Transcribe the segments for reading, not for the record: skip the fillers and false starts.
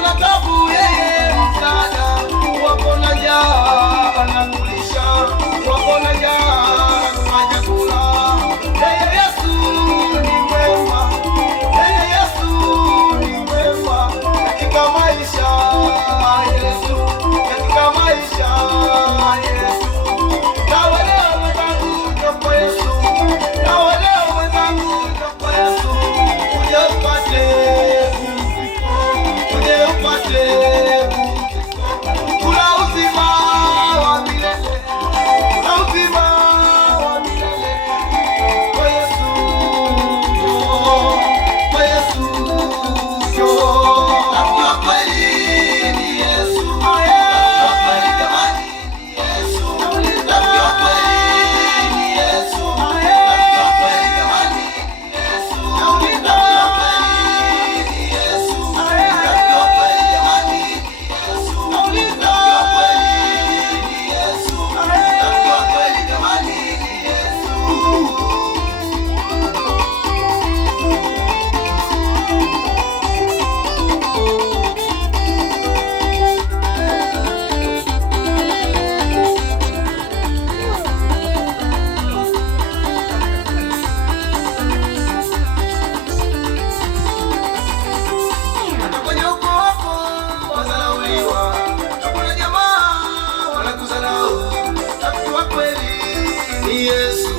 na tabu, yeye msaada. Wapo na njaa anakulisha, wapo na njaa anakufanya kula. Yeye Yesu ni mwema, yeye Yesu ni mwema katika maisha. Yesu katika maisha. Yesu na wale wenzangu kwa Yesu, na wale wenzangu kwa Yesu, uje upate pumziko, uje upate pumziko. Kuna uzima wa milele, kuna uzima wa milele kwa Yesu, kwa Yesu. Rafiki wa kweli ni Yesu, rafiki wa kweli jamani ni Yesu, rafiki wa kweli ni Yesu, rafiki wa kweli jamani ni Yesu, rafiki wa kweli ni Yesu, rafiki wa kweli jamani ni Yesu, rafiki wa kweli ni Yesu, rafiki wa kweli jamani ni Yesu. Hata kwenye ukoo wako wazalauliwa, na kuna jamaa wanakudharau. Rafiki wa kweli ni Yesu,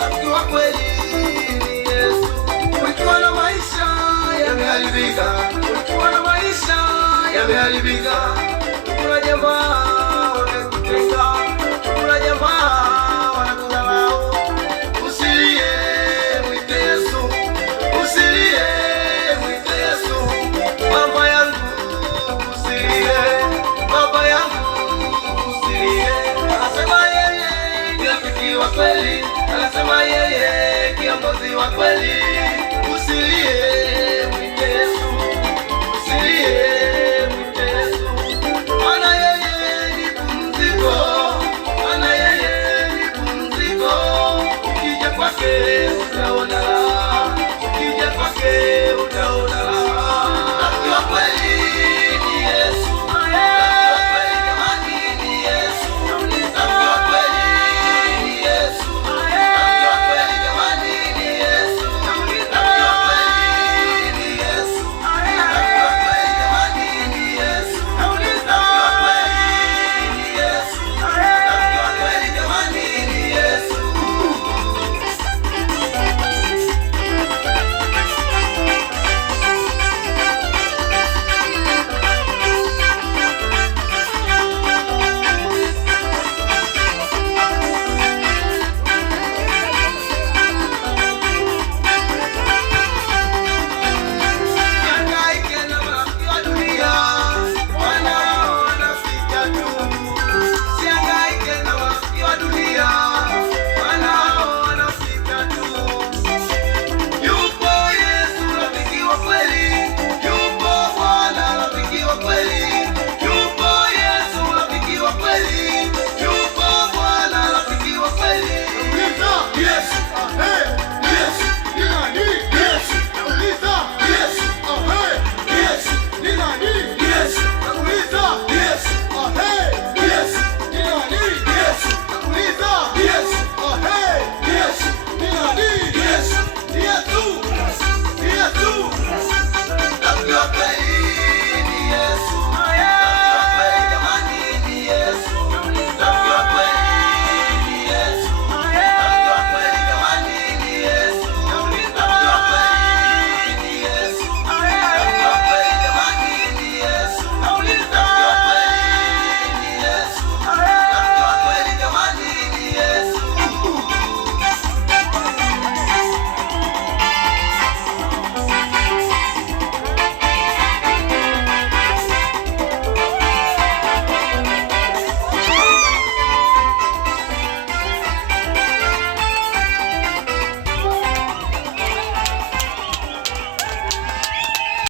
rafiki wa kweli ni Yesu. Ukiwa na maisha yameharibika, ukiwa na maisha yameharibika, kuna jamaa wamekutenga, kuna jamaa wanakudharau. Usilie, mwite Yesu, usilie, mwite Yesu. Baba yangu usilie, baba yangu usilie. Anasema yeye ni rafiki wa kweli, anasema yeye kiongozi wa kweli. Usilie, mwite Yesu, usilie, mwite Yesu. Maana yeye ni pumziko, maana yeye ni pumziko. Ukija kwake